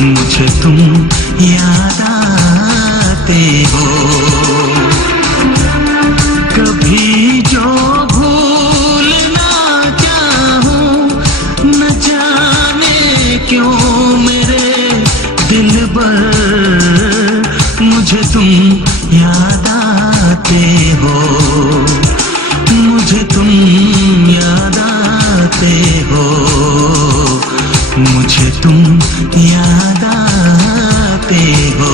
मुझे तुम याद आते हो। कभी जो भूल ना चाहूं, न जाने क्यों मेरे दिलबर, मुझे तुम याद आते हो। मुझे तुम याद आते हो। मुझे तुम याद आते हो।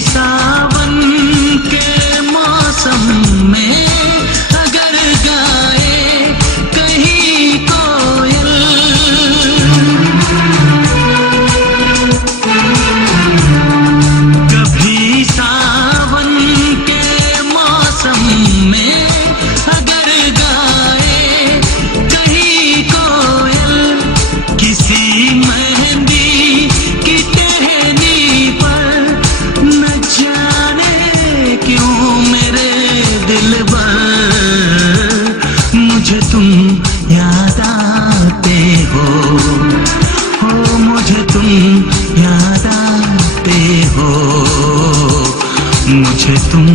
सावन के मौसम में अगर गाए कहीं कोयल, कभी सावन के मौसम में अगर गाए कहीं कोयल, किसी मेहंदी की टहनी पर, न जाने क्यों मेरे दिलबर, मुझे तुम याद आते हो। मुझे तुम याद आते हो। मुझे तुम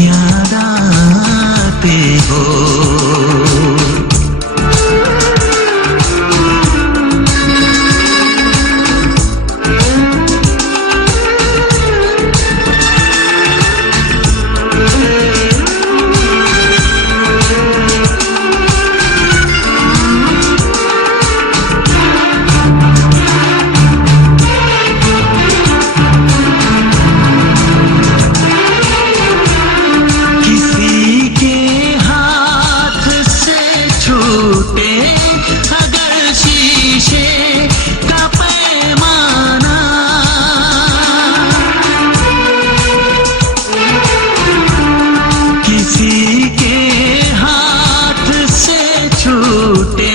याद आते हो। अगर शीशे का पैमाना, किसी के हाथ से छूटे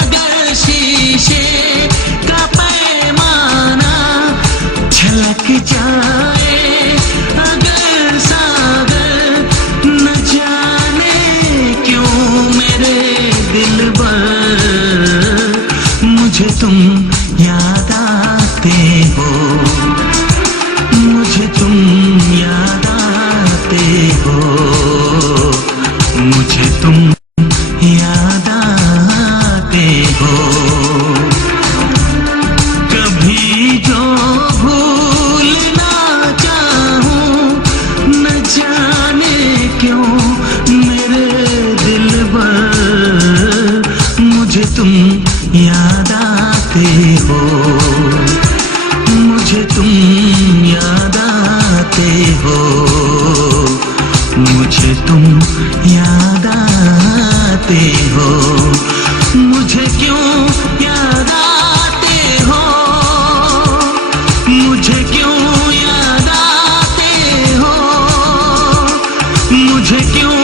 अगर शीशे का पैमाना, झलक जाए अगर सागर, न जाने क्यों मेरे दिलबर, मुझे तुम याद आते हो। मुझे तुम याद आते हो। मुझे तुम याद आते हो। कभी जो भूल ना चाहूं, न जाने क्यों मेरे दिलबर, मुझे तुम याद आते हो। मुझे तुम याद आते हो। मुझे तुम याद आते हो। मुझे क्यों याद आते हो। मुझे क्यों याद आते हो। मुझे क्यों